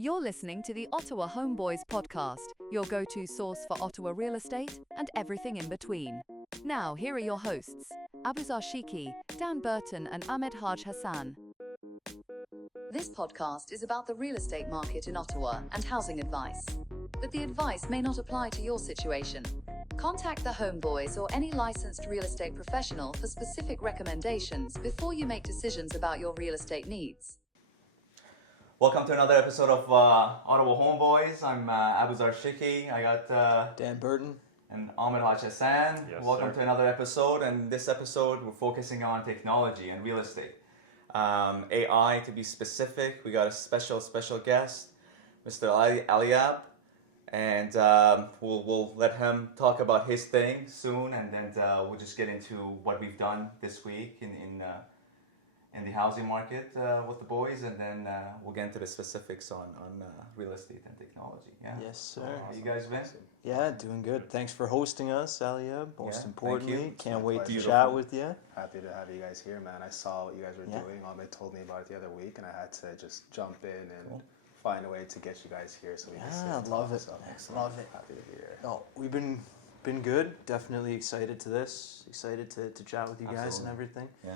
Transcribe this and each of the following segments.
You're listening to the Ottawa Homeboyz podcast, your go-to source for Ottawa real estate and everything in between. Now, here are your hosts, Aboozar Sheikhi, Burton and Ahmad Hage Hassan. This podcast is about the real estate market in Ottawa and housing advice. But the advice may not apply to your situation. Contact the Homeboyz or any licensed real estate professional for specific recommendations before you make decisions about your real estate needs. Welcome to another episode of Ottawa Homeboyz. I'm Aboozar Sheikhi. I got Burton and Ahmad Hassan. Yes, Welcome sir. to another episode. And this episode, we're focusing on technology and real estate. AI to be specific. We got a special guest, Mr. Aliab. And we'll let him talk about his thing soon. And then we'll just get into what we've done this week in the housing market with the boys, and then we'll get into the specifics on real estate and technology. Yeah. Yes, sir. How you guys been? Yeah, doing good. Thanks for hosting us, Aliab. Most Yeah, importantly, thank you. can't wait to Beautiful. chat with you. Happy to have you guys here, man. I saw what you guys were doing. Ahmed told me about it the other week, and I had to just jump in and find a way to get you guys here so we can sit Yeah, and love talk. it. So, Excellent. Love it. Happy to be here. No, we've been good. Definitely excited to this. Excited to chat with you guys Absolutely. and everything. Yeah.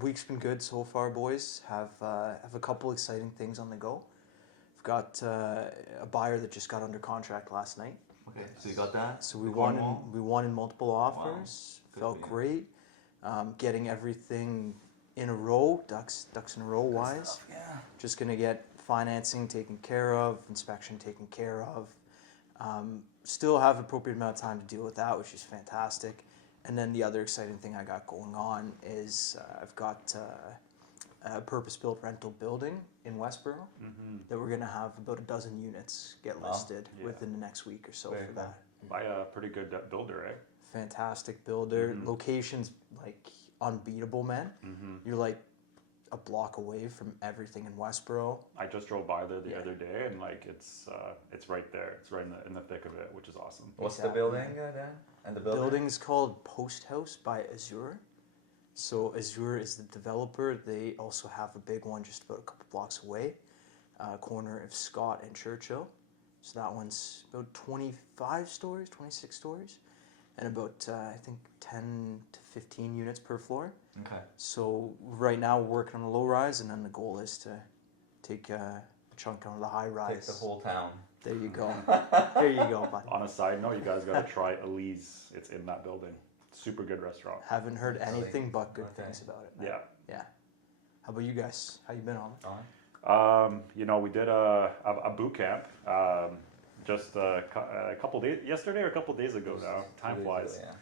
Week's been good so far, boys. Have a couple exciting things on the go. We've got a buyer that just got under contract last night. Okay. So you got that. So we The won. Cornwall? We won in multiple offers. Good Felt for you. great. Getting everything in a row, ducks in a row wise. Stuff, yeah. Just gonna get financing taken care of, inspection taken care of. Still have appropriate amount of time to deal with that, which is fantastic. And then the other exciting thing I got going on is I've got a purpose-built rental building in Westboro that we're gonna have about a dozen units get Wow. listed Yeah. within the next week or so Very for cool. that. By a pretty good builder, eh? Fantastic builder. Mhm. Location's like unbeatable, man. Mm-hmm. You're like a block away from everything in Westboro. I just drove by there the Yeah. other day, and like it's right there. It's right in the thick of it, which is awesome. What's Exactly. the building then? And the building? Building's called Post House by Azure. So Azure is the developer. They also have a big one just about a couple blocks away, corner of Scott and Churchill. So that one's about 25 stories, 26 stories, and about I think 10 to 15 units per floor. Okay. So right now we're working on a low rise, and then the goal is to take a chunk on the high rise. Take the whole town. There you go. There you go, bud. On a side note, you guys gotta try Elise. It's in that building. Super good restaurant. Haven't heard anything but good Okay. things about it. man. Yeah. Yeah. How about you guys? How you been on? We did a boot camp just a couple days yesterday or a couple days ago now. Time flies. Yeah.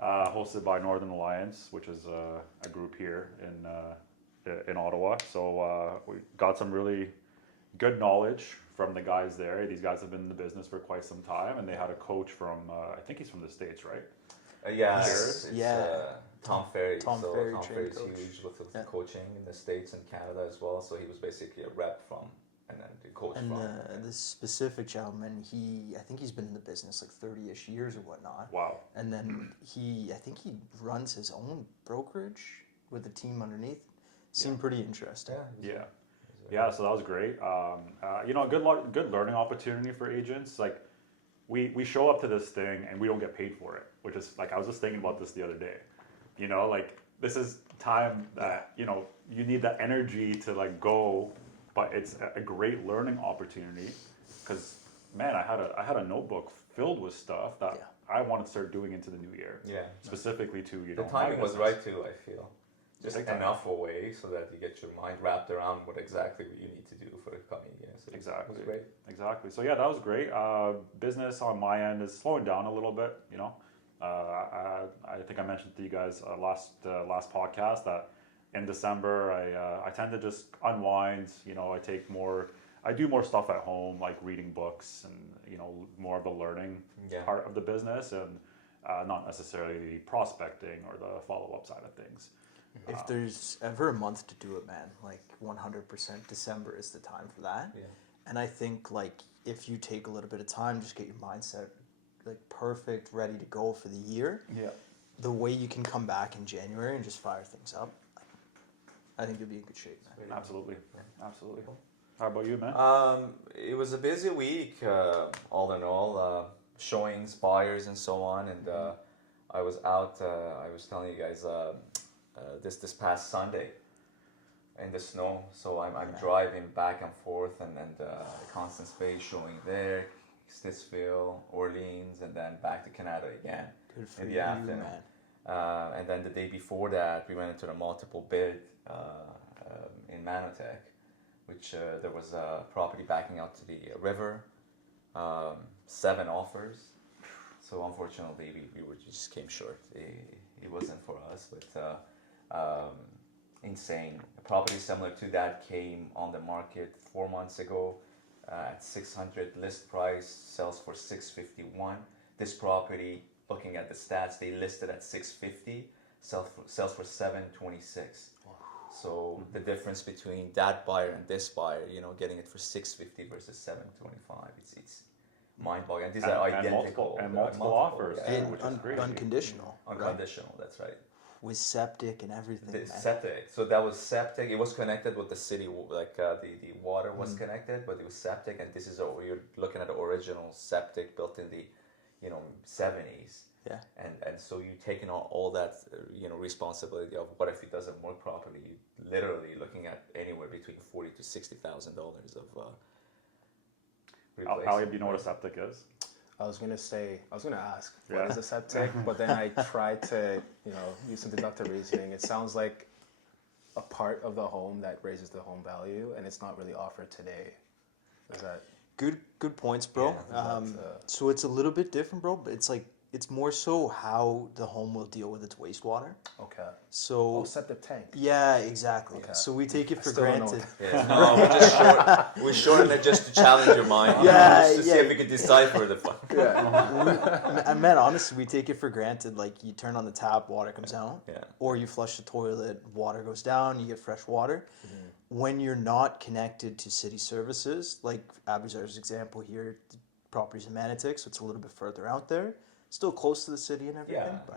Yeah. Hosted by Northern Alliance, which is a group here in Ottawa. So we got some really good knowledge from the guys there. These guys have been in the business for quite some time, and they had a coach from I think he's from the States, right? Yeah. Cheers. It's, Yeah. Tom Ferry. Tom so Ferry Tom trained Ferry's coach. huge with Yeah. coaching in the States and Canada as well. So he was basically a rep from, and then the coach And from. this specific gentleman, I think he's been in the business like 30-ish years or whatnot. Wow. And then I think he runs his own brokerage with a team underneath. Seemed pretty interesting. Yeah. Yeah, so that was great. Good learning opportunity for agents. Like, we show up to this thing and we don't get paid for it, which is like, I was just thinking about this the other day. Like this is time that you need that energy to like go, but it's a great learning opportunity because man, I had a notebook filled with stuff that I want to start doing into the new year. Yeah. Specifically to The my timing was business. right too, I feel. Just Big time. enough away so that you get your mind wrapped around what exactly you need to do for the coming years. It Exactly. was great. Exactly. So yeah, that was great. Business on my end is slowing down a little bit. I think I mentioned to you guys last podcast that in December I tend to just unwind. I do more stuff at home, like reading books and more of the learning part of the business, and not necessarily the prospecting or the follow up side of things. If there's ever a month to do it, man, like 100% December is the time for that. Yeah. And I think like if you take a little bit of time, just get your mindset like perfect, ready to go for the year. Yeah. The way you can come back in January and just fire things up, I think you'll be in good shape, man. Absolutely. Absolutely. How about you, man? It was a busy week, all in all, showings, buyers, and so on. And I was out. I was telling you guys this past Sunday in the snow. So I'm driving back and forth, and Constant Space showing there, Stittsville, Orleans, and then back to Canada again in the afternoon. And then the day before that, we went into the multiple bid in Manotech, which there was a property backing out to the river, 7 offers. So unfortunately, we just came short. It wasn't for us, but insane. A property similar to that came on the market 4 months ago at 600 list price, sells for 651. This property, looking at the stats, they listed at 650, sells for 726. So the difference between that buyer and this buyer, getting it for 650 versus 725, it's mind-boggling. And these are identical. Multiple offers, And which is crazy. unconditional. Unconditional, that's right. With septic and everything. The man. septic. So that was septic. It was connected with the city, like the water was connected, but it was septic. And this is you're looking at the original septic built in the 70s. Yeah. And so you're taking on all that responsibility of what if it doesn't work properly. You're literally looking at anywhere between $40,000 to $60,000 of replacement. Aliab, you know what a septic is? I was gonna ask, what is a septic? But then I tried to, use some deductive reasoning. It sounds like a part of the home that raises the home value, and it's not really offered today. Is that Good points, bro. Yeah, So it's a little bit different, bro, but it's more so how the home will deal with its wastewater. okay? So Septic tank. yeah, exactly. Okay. So we take it for still don't know granted. Yeah, no, we shortened it just to challenge your mind. Yeah, just to see if we could decipher the fun. And man, honestly, we take it for granted. Like you turn on the tap, water comes out. Yeah. Or you flush the toilet, water goes down, you get fresh water. When you're not connected to city services, like Aboozar's example here, the property's in Manatee, so it's a little bit further out there. Still close to the city and everything, Yeah.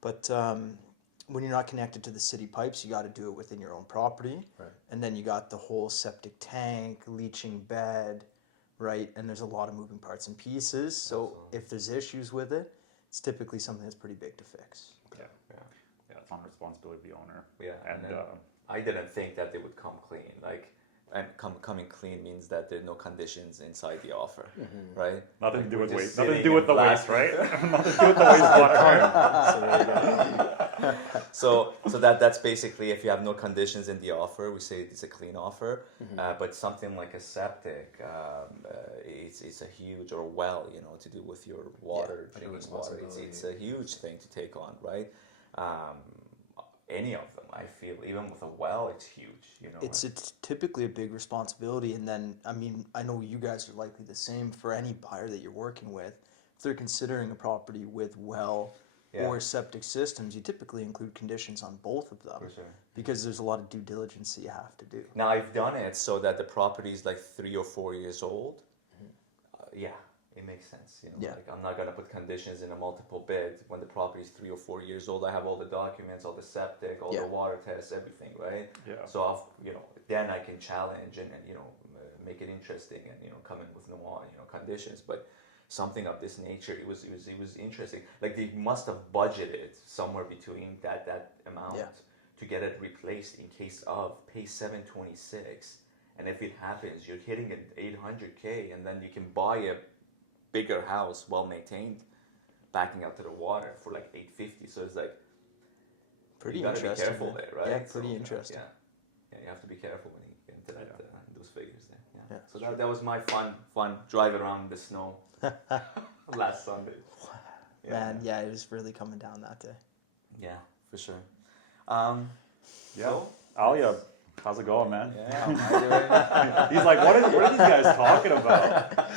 but when you're not connected to the city pipes, you got to do it within your own property. Right. And then you got the whole septic tank, leaching bed, right? And there's a lot of moving parts and pieces. So Absolutely. if there's issues with it, it's typically something that's pretty big to fix. Yeah, it's on the responsibility of the owner. Yeah, And then I didn't think that they would come clean. And coming clean means that there are no conditions inside the offer, right? nothing to do We're with just waste. Nothing to sitting do with and the waste, laughing. right? Nothing to do with the wastewater. So there you go. So that's basically, if you have no conditions in the offer, we say it's a clean offer. But something like a septic, it's a huge, or well, to do with your water, drinking water. It's a huge thing to take on, right? Any of them, I feel, even with a well, it's huge. It's typically a big responsibility, and then I know you guys are likely the same. For any buyer that you're working with, if they're considering a property with well or septic systems, you typically include conditions on both of them. For sure. Because there's a lot of due diligence that you have to do. Now I've done it so that the property is like 3 or 4 years old. It makes sense. Yeah. Like I'm not gonna put conditions in a multiple bid when the property is 3 or 4 years old. I have all the documents, all the septic, all the water tests, everything, right? Yeah. So then I can challenge and make it interesting and come in with no conditions. But something of this nature, it was interesting. Like they must have budgeted somewhere between that amount to get it replaced in case of pay 726. And if it happens, you're hitting an 800K, and then you can buy a bigger house, well maintained, backing out to the water for like 850. So it's like Pretty you gotta interesting. be careful man. there, right? Yeah, pretty So, interesting. Yeah, you have to be careful when you get into that, those figures there. Yeah. So that was my fun drive around the snow last Sunday. Man, it was really coming down that day. Yeah, for sure. Yeah. So, Aliab, how's it going, man? yeah, how am I doing? He's like, what are these guys talking about?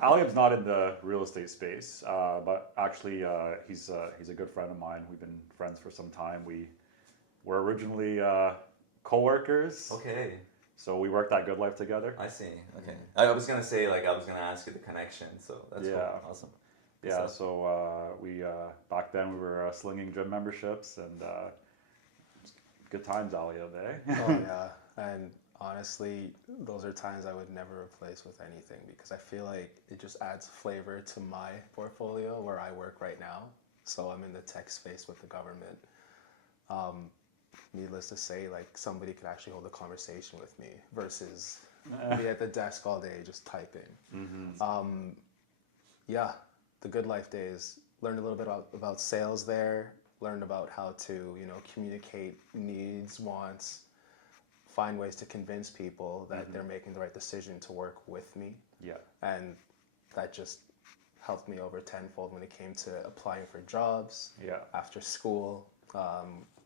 Aliab's not in the real estate space, but actually he's a good friend of mine. We've been friends for some time. We were originally co-workers. Okay, So we worked at Good Life together. I see. Okay, I was gonna say I was gonna ask you the connection. So that's cool. Awesome. Yeah, so we back then we were slinging gym memberships and good times, Aliab, eh? Oh yeah, and Honestly, those are times I would never replace with anything because I feel like it just adds flavor to my portfolio where I work right now. So I'm in the tech space with the government. Needless to say, like somebody could actually hold a conversation with me versus be at the desk all day just typing. Yeah, the good life days. Learned a little bit about sales there. Learned about how to, you know, communicate needs, wants, find ways to convince people that they're making the right decision to work with me. Yeah. And that just helped me over tenfold when it came to applying for jobs after school.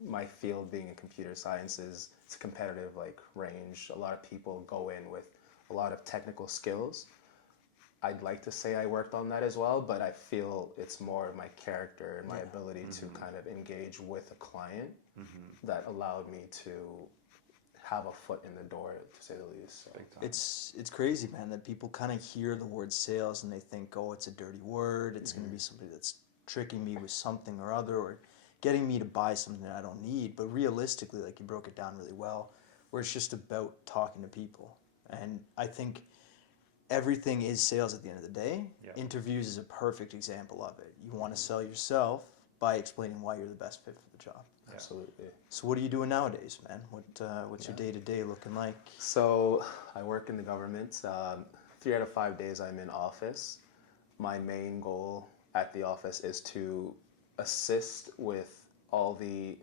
My field being in computer sciences, it's a competitive like range. A lot of people go in with a lot of technical skills. I'd like to say I worked on that as well, but I feel it's more my character and my ability to kind of engage with a client that allowed me to have a foot in the door, to say the least. So. It's crazy, man, that people kind of hear the word sales and they think, oh, it's a dirty word. It's going to be somebody that's tricking me with something or other, or getting me to buy something that I don't need. But realistically, like you broke it down really well, where it's just about talking to people. And I think everything is sales at the end of the day. Yeah. Interviews is a perfect example of it. You want to sell yourself by explaining why you're the best fit for the job. Absolutely. So what are you doing nowadays, man? What's your day-to-day looking like? So I work in the government. 3 out of 5 days I'm in office. My main goal at the office is to assist with all the,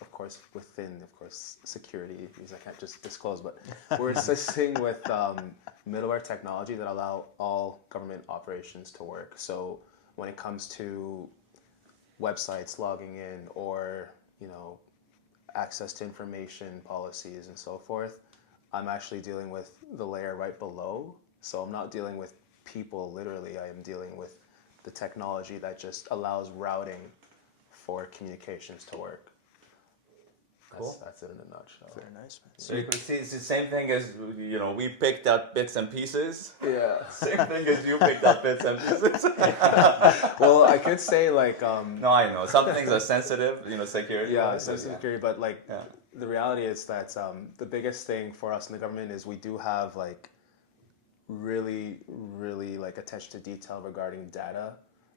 of course, security, because I can't just disclose, but we're assisting with middleware technology that allow all government operations to work. So when it comes to websites logging in or, you know, access to information policies and so forth, I'm actually dealing with the layer right below. So I'm not dealing with people literally, I am dealing with the technology that just allows routing for communications to work. Cool. That's it in a nutshell. Very nice, man. So you can see it's the same thing as, you know, we picked up bits and pieces. Yeah. Same thing as you picked up bits and pieces. Well, I could say like No, I know. Some things are sensitive, you know, security. yeah, sensitive security, but like Yeah. the reality is that the biggest thing for us in the government is we do have like really like attention to detail regarding data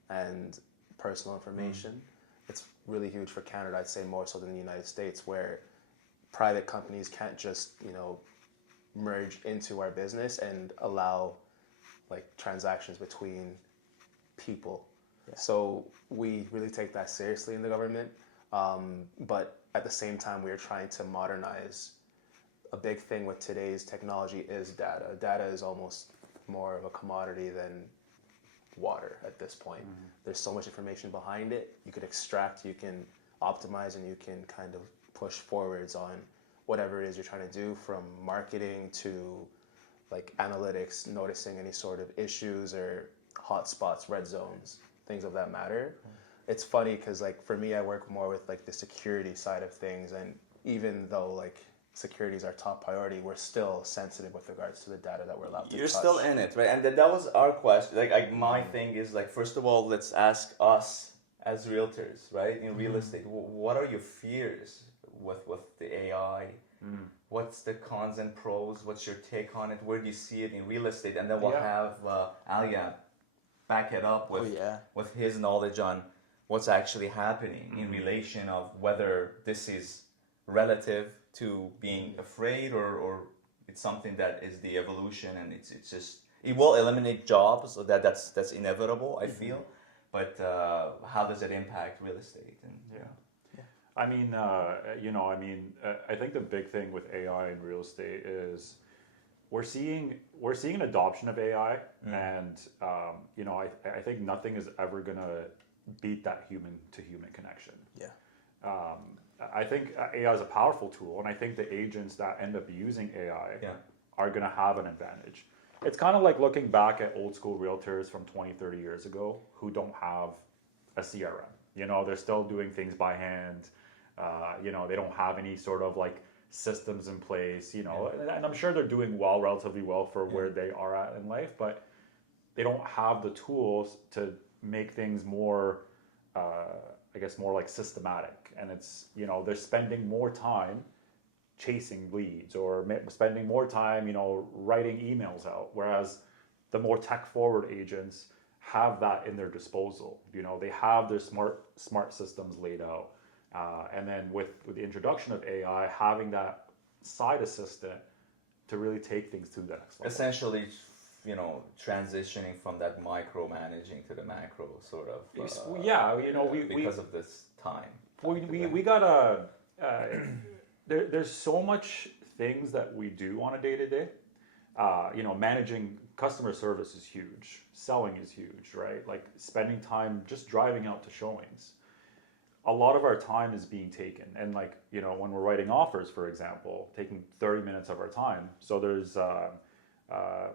and personal information. It's really huge for Canada, I'd say more so than the United States, where private companies can't just, you know, merge into our business and allow like transactions between people. Yeah. So we really take that seriously in the government. But at the same time, we are trying to modernize. A big thing with today's technology is data. Data is almost more of a commodity than water at this point. There's so much information behind it. You could extract, you can optimize, and you can kind of push forwards on whatever it is you're trying to do, from marketing to like analytics, noticing any sort of issues or hotspots, red zones, things of that matter. It's funny because like for me, I work more with like the security side of things, and even though like security is our top priority, we're still sensitive with regards to the data that we're allowed to You're touch. still in it, right? And that was our question. Like my thing is like, first of all, let's ask us as realtors, right? In real estate, what are your fears with the AI? What's the cons and pros? What's your take on it? Where do you see it in real estate? And then we'll have Aliab back it up with his knowledge on what's actually happening in relation of whether this is relative to being afraid or it's something that is the evolution, and it's just, it will eliminate jobs, so that's inevitable, I feel. But how does it impact real estate? And I mean, I think the big thing with AI in real estate is we're seeing an adoption of AI, and I think nothing is ever gonna beat that human to human connection. Yeah. I think AI is a powerful tool, and I think the agents that end up using AI are going to have an advantage. It's kind of like looking back at old school realtors from 20, 30 years ago who don't have a CRM. You know, they're still doing things by hand. They don't have any sort of like systems in place, and I'm sure they're doing relatively well for where they are at in life, but they don't have the tools to make things more, more like systematic. And it's, they're spending more time chasing leads or spending more time, writing emails out. Whereas the more tech forward agents have that in their disposal. They have their smart systems laid out. And then with the introduction of AI, having that side assistant to really take things to the next level. Essentially, transitioning from that micromanaging to the macro sort of. Because of this time. We got there's so much things that we do on a day-to-day. Managing customer service is huge. Selling is huge, right? Like spending time just driving out to showings. A lot of our time is being taken. And when we're writing offers, for example, taking 30 minutes of our time. So there's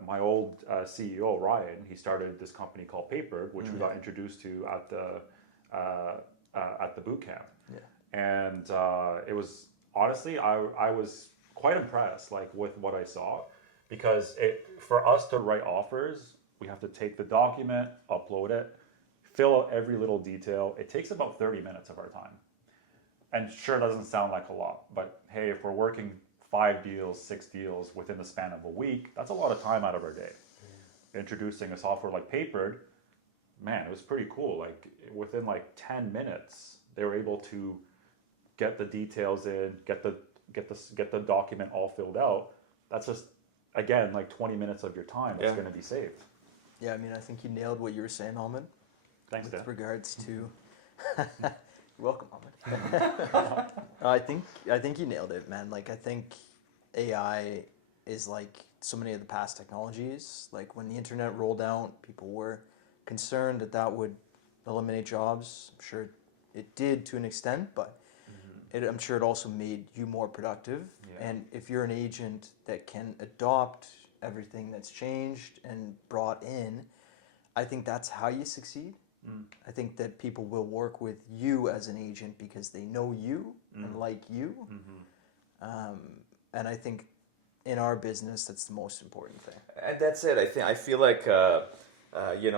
my old CEO, Ryan, he started this company called Paper, which we got introduced to at the boot camp. Yeah. And it was, honestly, I was quite impressed with what I saw, because for us to write offers, we have to take the document, upload it, fill out every little detail. It takes about 30 minutes of our time. And sure, it doesn't sound like a lot, but hey, if we're working 5 deals, 6 deals within the span of a week, that's a lot of time out of our day. Introducing a software like Papered, man, it was pretty cool. Within 10 minutes, they were able to get the details in, get the document all filled out. That's just, again, 20 minutes of your time that's going to be saved. Yeah, I think you nailed what you were saying, Ahmad. Thanks, Dan. With regards to, you're welcome, Ahmad. I think you nailed it, man. I think AI is like so many of the past technologies. When the internet rolled out, people were concerned that would eliminate jobs. I'm sure it did to an extent, but I'm sure it also made you more productive. Yeah. And if you're an agent that can adopt everything that's changed and brought in, I think that's how you succeed. I think that people will work with you as an agent because they know you and like you. And I think in our business, that's the most important thing. And that's it. I feel like, and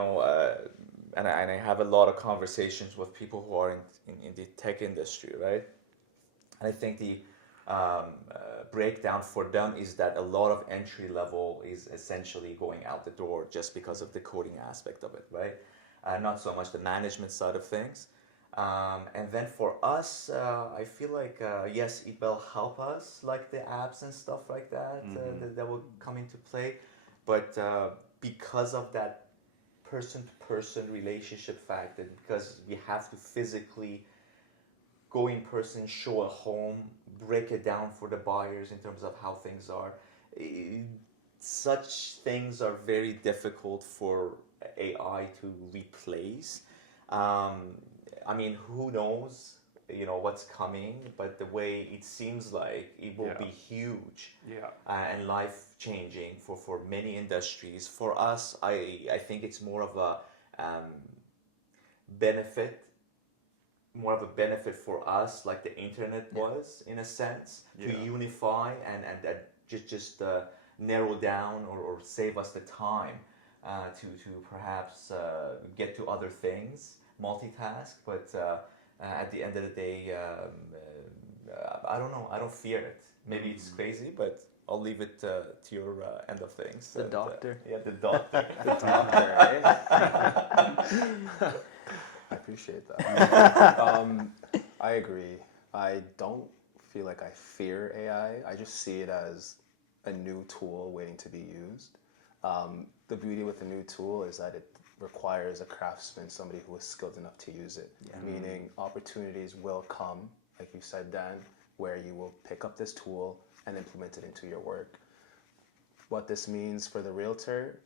I have a lot of conversations with people who are in the tech industry, right? And I think the breakdown for them is that a lot of entry level is essentially going out the door just because of the coding aspect of it, right? Not so much the management side of things. And then for us, I feel like, yes, it will help us, the apps and stuff like that, that will come into play. But because of that person-to-person relationship factor, because we have to physically go in person, show a home, break it down for the buyers in terms of how things are, such things are very difficult for AI to replace. Who knows, what's coming, but the way it seems like it will be huge and life-changing for many industries. For us, I think it's more of a benefit for us, like the internet was, in a sense, to unify and just narrow down or save us the time to perhaps get to other things, multitask. But at the end of the day, I don't know. I don't fear it. Maybe it's crazy, but I'll leave it to your end of things. The doctor. The doctor. The doctor, eh? I appreciate that. I agree. I don't feel like I fear AI. I just see it as a new tool waiting to be used. The beauty with a new tool is that it requires a craftsman, somebody who is skilled enough to use it. Meaning opportunities will come, like you said, Dan, where you will pick up this tool and implement it into your work. What this means for the realtor,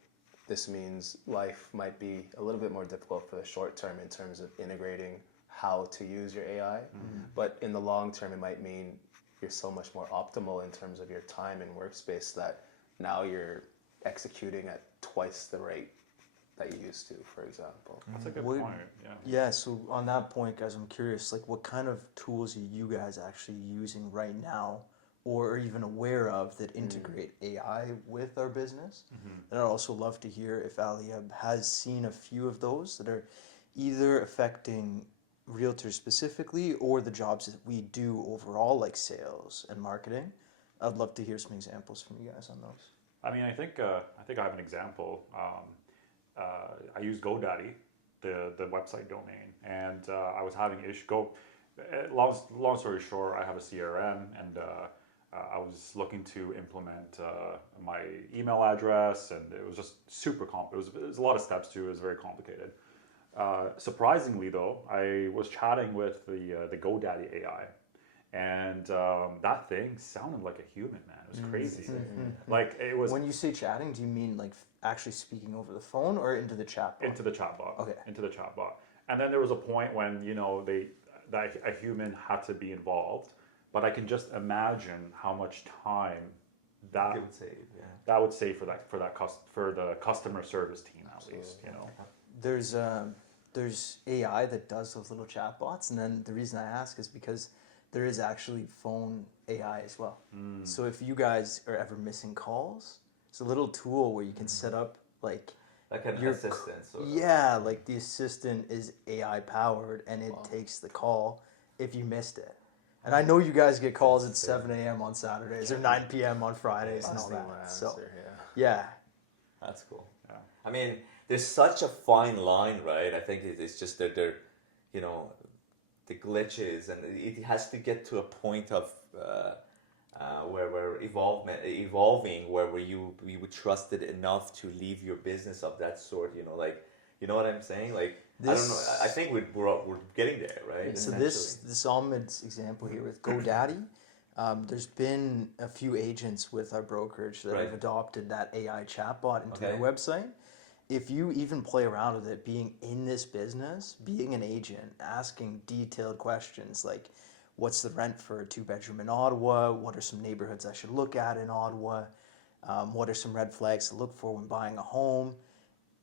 this means life might be a little bit more difficult for the short term in terms of integrating how to use your AI. But in the long term, it might mean you're so much more optimal in terms of your time and workspace that now you're executing at twice the rate that you used to, for example. That's a good point. Yeah, so on that point, guys, I'm curious, what kind of tools are you guys actually using right now or are even aware of that integrate AI with our business? And I'd also love to hear if Aliab has seen a few of those that are either affecting realtors specifically or the jobs that we do overall, like sales and marketing. I'd love to hear some examples from you guys on those. I mean, I think I have an example. I use GoDaddy, the website domain, and I was having long story short, I have a CRM, and I was looking to implement my email address, and it was just super complicated. It was a lot of steps too. It was very complicated. Surprisingly, though, I was chatting with the GoDaddy AI, and that thing sounded like a human, man. It was crazy. Like it was. When you say chatting, do you mean like actually speaking over the phone or into the chat bot? Into the chatbot. Okay. Into the chatbot. And then there was a point when that a human had to be involved, but I can just imagine how much time that would save. Yeah. That would save for the customer service team at least. There's AI that does those little chatbots, and then the reason I ask is because there is actually phone AI as well. So if you guys are ever missing calls, it's a little tool where you can set up like an assistant. Sort of. Yeah, like the assistant is AI powered, and it takes the call if you missed it. And I know you guys get calls at 7 a.m. on Saturdays or 9 p.m. on Fridays and all that. So yeah, that's cool. Yeah. I mean, there's such a fine line, right? I think it's just that they're, the glitches, and it has to get to a point of where we're evolving, where we would trust it enough to leave your business of that sort. You know what I'm saying? Like I don't know. I think we're getting there, right? So this Ahmed's example here with GoDaddy. There's been a few agents with our brokerage that have adopted that AI chatbot into their website. If you even play around with it, being in this business, being an agent, asking detailed questions like, what's the rent for a 2-bedroom in Ottawa? What are some neighborhoods I should look at in Ottawa? What are some red flags to look for when buying a home?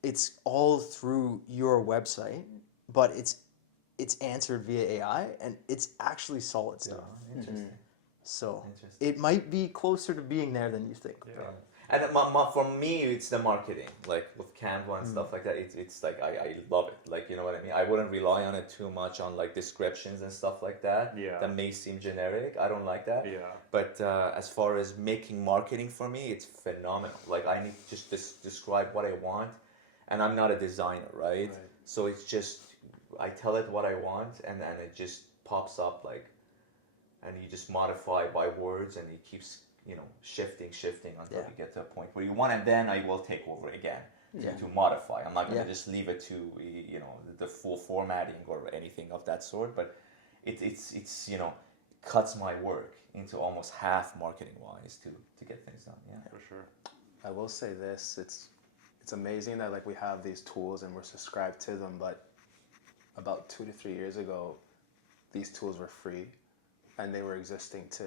It's all through your website, but it's answered via AI, and it's actually solid stuff. Interesting. So it might be closer to being there than you think. Yeah. And for me, it's the marketing, like with Canva and stuff like that. It's like I love it. Like, you know what I mean? I wouldn't rely on it too much on like descriptions and stuff like that. Yeah. That may seem generic. I don't like that. Yeah. But as far as making marketing for me, it's phenomenal. Like I need to just describe what I want, and I'm not a designer, right? So it's just I tell it what I want, and then it just pops up like, and you just modify by words, and it keeps shifting until you get to a point where you want, and then I will take over again to modify. I'm not going to just leave it to the full formatting or anything of that sort, but it's cuts my work into almost half marketing wise to get things done. Yeah, for sure. I will say this: it's amazing that like we have these tools and we're subscribed to them, but about 2 to 3 years ago, these tools were free, and they were existing to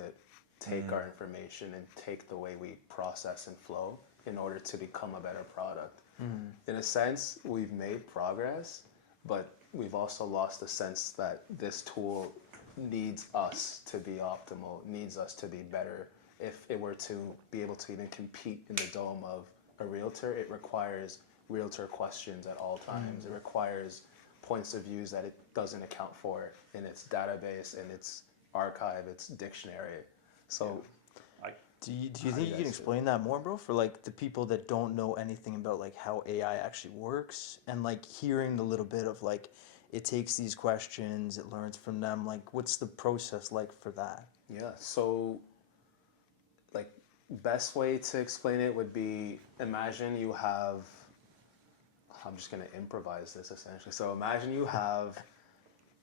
take our information and take the way we process and flow in order to become a better product. In a sense, we've made progress, but we've also lost the sense that this tool needs us to be optimal, needs us to be better. If it were to be able to even compete in the dome of a realtor, it requires realtor questions at all times. It requires points of views that it doesn't account for in its database, in its archive, its dictionary. So, do you think you can explain that more, bro, for like the people that don't know anything about like how AI actually works, and like hearing the little bit of like it takes these questions, it learns from them, like what's the process like for that? Yeah, so like best way to explain it would be, imagine you have, I'm just going to improvise this essentially. So imagine you have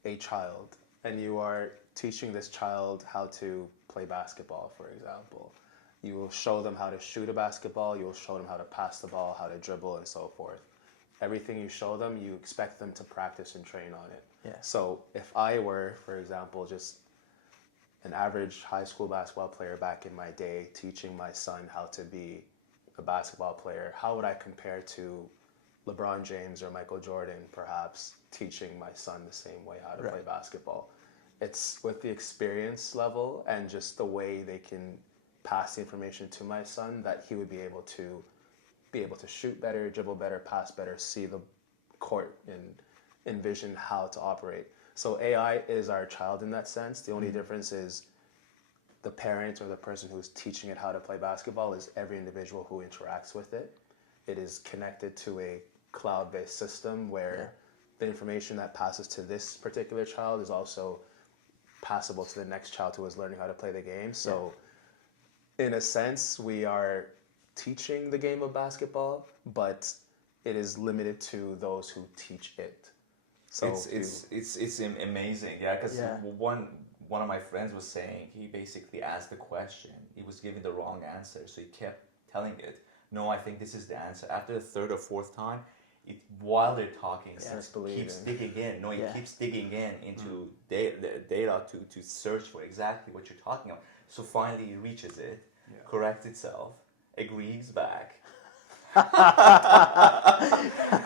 a child and you are teaching this child how to play basketball, for example. You will show them how to shoot a basketball, you will show them how to pass the ball, how to dribble, and so forth. Everything you show them, you expect them to practice and train on it. Yeah. So if I were, for example, just an average high school basketball player back in my day, teaching my son how to be a basketball player, how would I compare to LeBron James or Michael Jordan, perhaps, teaching my son the same way how to play basketball? It's with the experience level and just the way they can pass the information to my son that he would be able to shoot better, dribble better, pass better, see the court, and envision how to operate. So AI is our child in that sense. The only difference is the parent or the person who's teaching it how to play basketball is every individual who interacts with it. It is connected to a cloud-based system where the information that passes to this particular child is also passable to the next child who is learning how to play the game. So in a sense, we are teaching the game of basketball, but it is limited to those who teach it. So it's amazing, yeah. Because one of my friends was saying he basically asked a question. He was giving the wrong answer, so he kept telling it. No, I think this is the answer. After the third or fourth time, while they're talking, it keeps digging in. No, it keeps digging in into data to search for exactly what you're talking about. So finally, it reaches it, corrects itself, agrees back.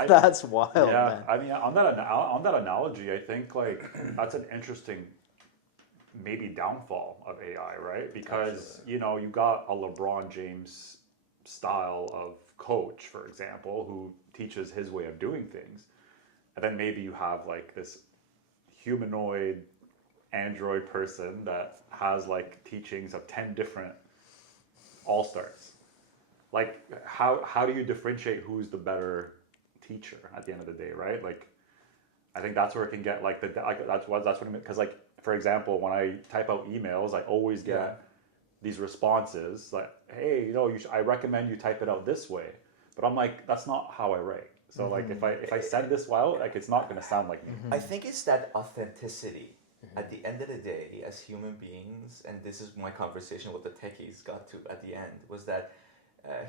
That's wild, Yeah, man. I mean, on that analogy, I think like that's an interesting maybe downfall of AI, right? Because you know you got a LeBron James style of coach, for example, who teaches his way of doing things, and then maybe you have like this humanoid android person that has like teachings of 10 different all-stars. Like how do you differentiate who's the better teacher at the end of the day, right? Like I think that's where it can get like that's what I mean, because like for example, when I type out emails, I always get these responses like, hey, you know, I recommend you type it out this way, but I'm like, that's not how I write. So like if I send this out, like it's not going to sound like me. I think it's that authenticity. At the end of the day, as human beings, and this is my conversation with the techies got to at the end, was that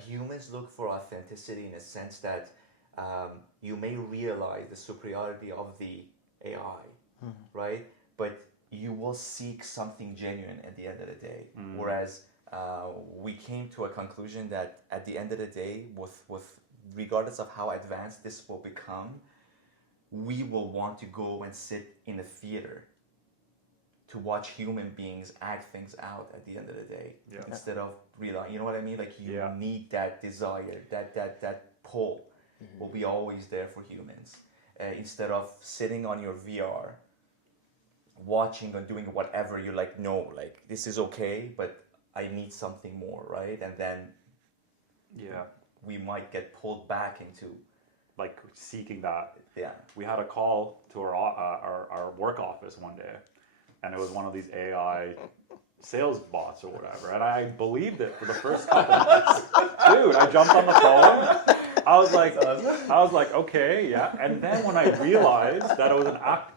humans look for authenticity in a sense that you may realize the superiority of the AI, right? But you will seek something genuine at the end of the day. Whereas we came to a conclusion that at the end of the day, with regardless of how advanced this will become, we will want to go and sit in a theater to watch human beings act things out at the end of the day, instead of relying. You know what I mean? Like you need that desire, that pull will be always there for humans. Instead of sitting on your VR, watching or doing whatever, you're like, no, like this is okay, but I need something more, right? And then we might get pulled back into like seeking that. Yeah. We had a call to our work office one day, and it was one of these AI sales bots or whatever, and I believed it for the first couple minutes. Dude, I jumped on the phone. I was like, okay, yeah. And then when I realized that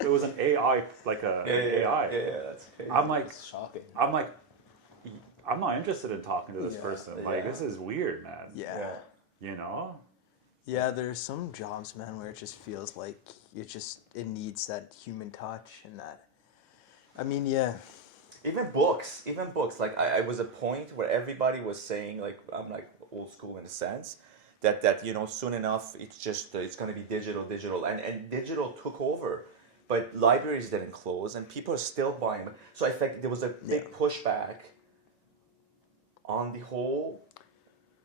it was an AI, like an AI. Yeah, that's crazy. I'm like, It's shocking. I'm not interested in talking to this person. Like, this is weird, man. Yeah. You know? Yeah, there's some jobs, man, where it just feels like it needs that human touch and that. I mean, Even books. Like I was a point where everybody was saying, like, I'm like old school in a sense, that you know, soon enough it's going to be digital, and digital took over, but libraries didn't close, and people are still buying. So I think there was a big pushback on the whole,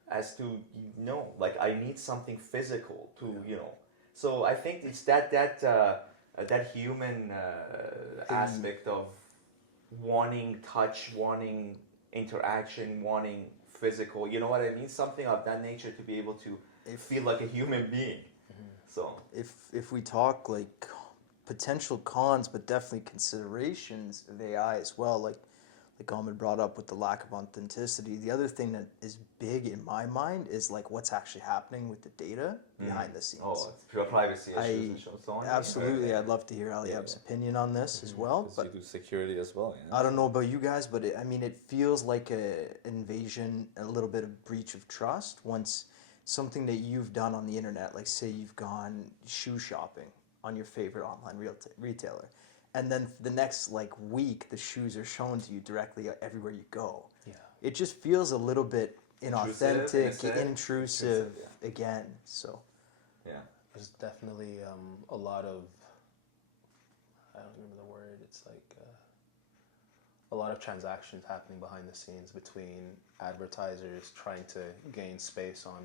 as to, you know, like I need something physical to, you know. So I think it's that human aspect of wanting touch, wanting interaction, wanting physical, you know what I mean? Something of that nature to be able to feel like a human being. So if we talk like potential cons, but definitely considerations of AI as well, like Ahmad brought up with the lack of authenticity. The other thing that is big in my mind is like what's actually happening with the data behind the scenes. it's pure privacy issues and so on. Absolutely, I'd love to hear Aliab's opinion on this as well. But you do security as well. Yeah. I don't know about you guys, but it feels like an invasion, a little bit of breach of trust once something that you've done on the internet, like say you've gone shoe shopping on your favorite online retailer, and then the next like week the shoes are shown to you directly everywhere you go. Yeah. It just feels a little bit inauthentic, intrusive again. So there's definitely a lot of, I don't remember the word, it's like a lot of transactions happening behind the scenes between advertisers trying to gain space on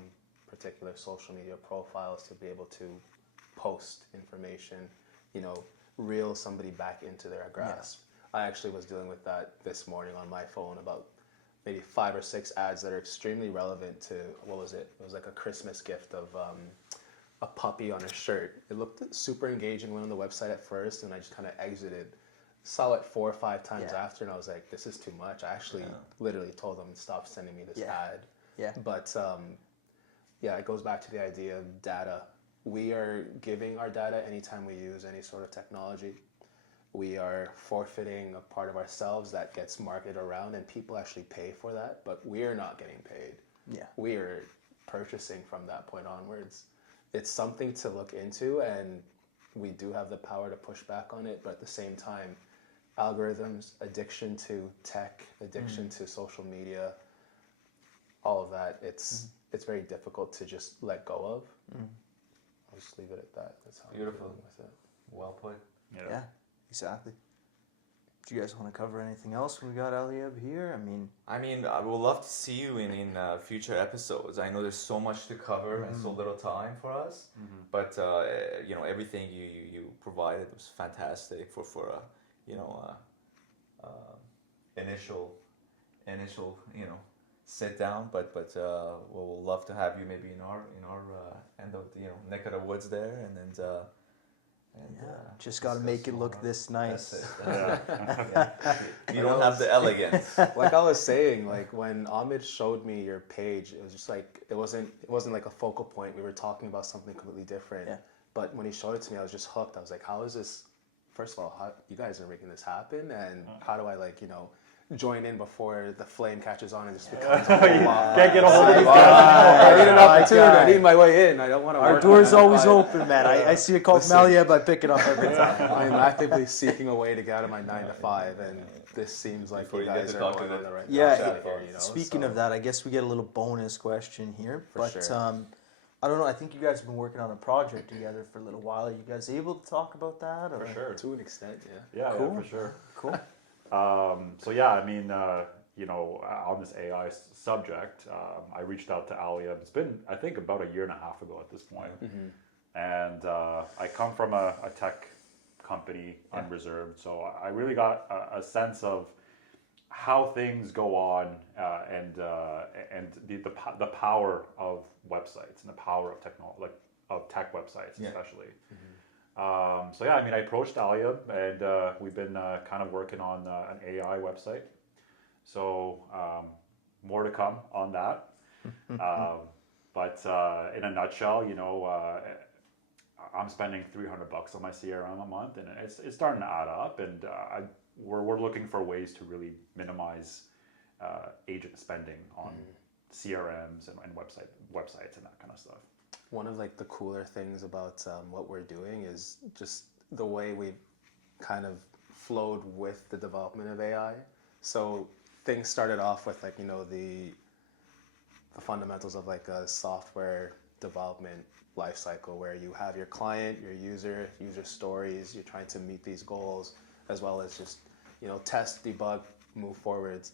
particular social media profiles to be able to post information, you know, reel somebody back into their grasp. I actually was dealing with that this morning on my phone about maybe 5 or 6 ads that are extremely relevant to, what was it? It was like a Christmas gift of a puppy on a shirt. It looked super engaging, went on the website at first, and I just kind of exited. Saw it 4 or 5 times after, and I was like, this is too much. I actually literally told them, stop sending me this ad. Yeah. But yeah, it goes back to the idea of data. We are giving our data anytime we use any sort of technology. We are forfeiting a part of ourselves that gets marketed around, and people actually pay for that, but we're not getting paid. Yeah. We are purchasing from that point onwards. It's something to look into, and we do have the power to push back on it, but at the same time, algorithms, addiction to tech, addiction to social media, all of that, it's very difficult to just let go of. I'll just leave it at that. That's how Beautiful. I'm feeling with it. Well put. Yeah, exactly. Do you guys want to cover anything else when we got Aliab here? I mean, I would love to see you in future episodes. I know there's so much to cover and so little time for us, but you know, everything you provided was fantastic for you know initial you know sit down. But we'll love to have you maybe in our end of the, you know, neck of the woods there, and just got to make it look this nice. You don't have the elegance. Like I was saying, like when Ahmad showed me your page, it was just like it wasn't like a focal point. We were talking about something completely different. Yeah. But when he showed it to me, I was just hooked. I was like, how is this? First of all, how you guys are making this happen, and how do I, like, you know, join in before the flame catches on and just becomes a whole lot. Can't get a hold of these I guys. need an opportunity. I need my way in. I don't want to. Our door's always open, man. I see a call from Aliab, I pick it up every time. I'm actively seeking a way to get out of my 9 to 5, and this seems like Before you you get guys to are talk going to on the- the right Yeah, path here, you know? speaking So, of that, I guess we get a little bonus question here. For But sure. I don't know, I think you guys have been working on a project together for a little while. Are you guys able to talk about that? Or? For sure. to an extent, yeah. Yeah, Cool. yeah, for sure. Cool. So yeah, I mean, you know, on this AI subject, I reached out to Aliab. It's been, I think, about a year and a half ago at this point. And I come from a tech company, unreserved, so I really got a sense of how things go on, and the power of websites and the power of technology, like of tech websites, especially. So yeah, I mean, I approached Aliab, and we've been kind of working on an AI website. So more to come on that. But in a nutshell, you know, I'm spending $300 on my CRM a month, and it's starting to add up. And we're looking for ways to really minimize agent spending on CRMs and websites and that kind of stuff. One of like the cooler things about what we're doing is just the way we've kind of flowed with the development of AI. So things started off with, like, you know, the fundamentals of like a software development lifecycle, where you have your client, your user stories, you're trying to meet these goals, as well as just, you know, test, debug, move forwards.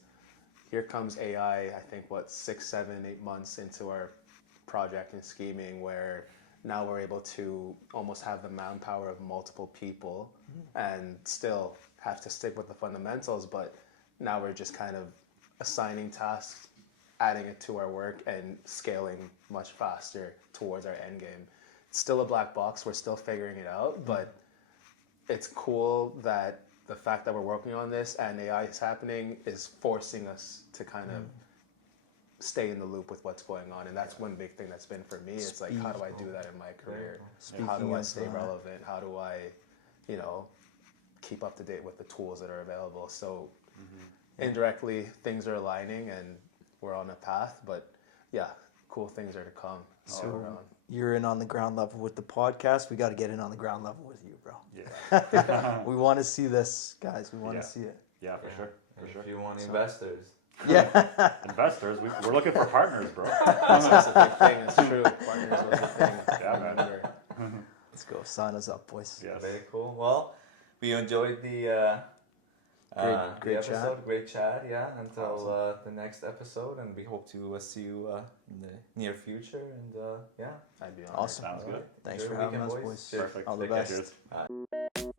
Here comes AI, I think, 6, 7, 8 months into our project and scheming, where now we're able to almost have the manpower of multiple people and still have to stick with the fundamentals, but now we're just kind of assigning tasks, adding it to our work, and scaling much faster towards our end game. It's still a black box, we're still figuring it out, but it's cool that the fact that we're working on this and AI is happening is forcing us to kind of stay in the loop with what's going on. And that's one big thing that's been for me. It's like, how do I do that in my career? How do I stay relevant? How do I, you know, keep up to date with the tools that are available? So indirectly, things are aligning and we're on a path. But yeah, cool things are to come all around. You're in on the ground level with the podcast. We got to get in on the ground level with you, bro. Yeah. We want to see this, guys. We want to see it. Yeah, for sure. For If sure. you want investors, Yeah. Investors, we're looking for partners, bro. That's a big thing. It's true. Partners was a thing. Yeah, man. Remember. Let's go. Sign us up, boys. Yes. very cool. Well, we enjoyed the Great episode. chat. Great chat, yeah. Until the next episode, and we hope to see you in the near future. And yeah, I'd be honored. Awesome. Sounds good. Thanks Enjoy for your having weekend, us, boys. boys. Cheers. Perfect. All the Take care. best. Cheers.